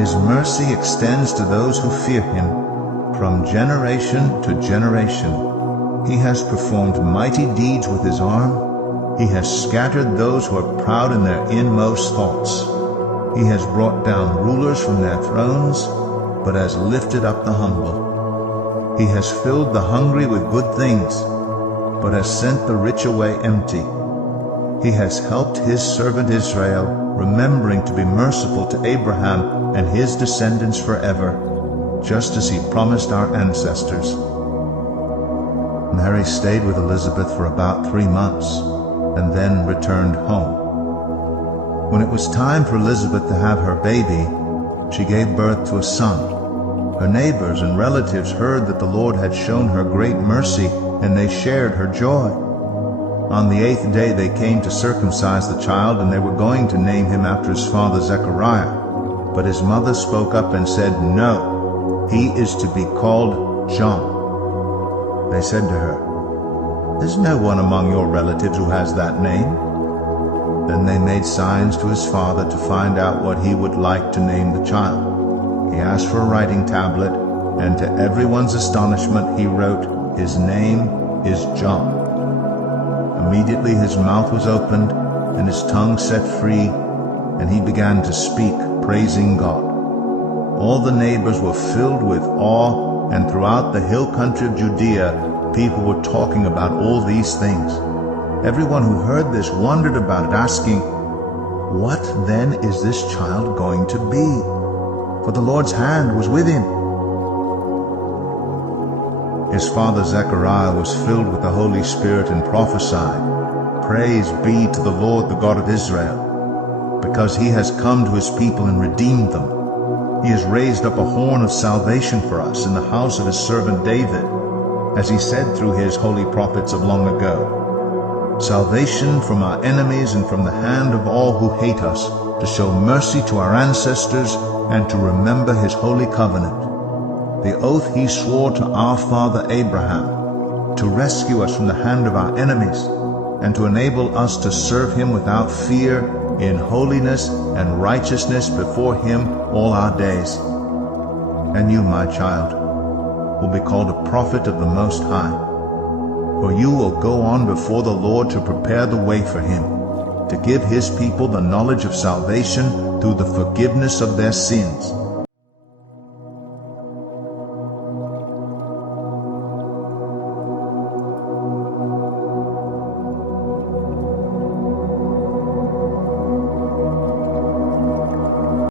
His mercy extends to those who fear him, from generation to generation. He has performed mighty deeds with his arm. He has scattered those who are proud in their inmost thoughts. He has brought down rulers from their thrones, but has lifted up the humble. He has filled the hungry with good things, but has sent the rich away empty. He has helped his servant Israel, remembering to be merciful to Abraham and his descendants forever, just as he promised our ancestors. Mary stayed with Elizabeth for about 3 months, and then returned home. When it was time for Elizabeth to have her baby, she gave birth to a son. Her neighbors and relatives heard that the Lord had shown her great mercy, and they shared her joy. On the 8th day they came to circumcise the child, and they were going to name him after his father Zechariah. But his mother spoke up and said, "No, he is to be called John." They said to her, "There's no one among your relatives who has that name." Then they made signs to his father to find out what he would like to name the child. He asked for a writing tablet, and to everyone's astonishment he wrote, "His name is John." Immediately his mouth was opened, and his tongue set free, and he began to speak, praising God. All the neighbors were filled with awe, and throughout the hill country of Judea, people were talking about all these things. Everyone who heard this wondered about it, asking, "What then is this child going to be?" For the Lord's hand was with him. His father Zechariah was filled with the Holy Spirit and prophesied, "Praise be to the Lord, the God of Israel, because he has come to his people and redeemed them. He has raised up a horn of salvation for us in the house of his servant David, as he said through his holy prophets of long ago. Salvation from our enemies and from the hand of all who hate us, to show mercy to our ancestors and to remember his holy covenant, the oath he swore to our father Abraham, to rescue us from the hand of our enemies, and to enable us to serve him without fear, in holiness and righteousness before him all our days. And you, my child, will be called a prophet of the Most High, for you will go on before the Lord to prepare the way for him, to give his people the knowledge of salvation through the forgiveness of their sins,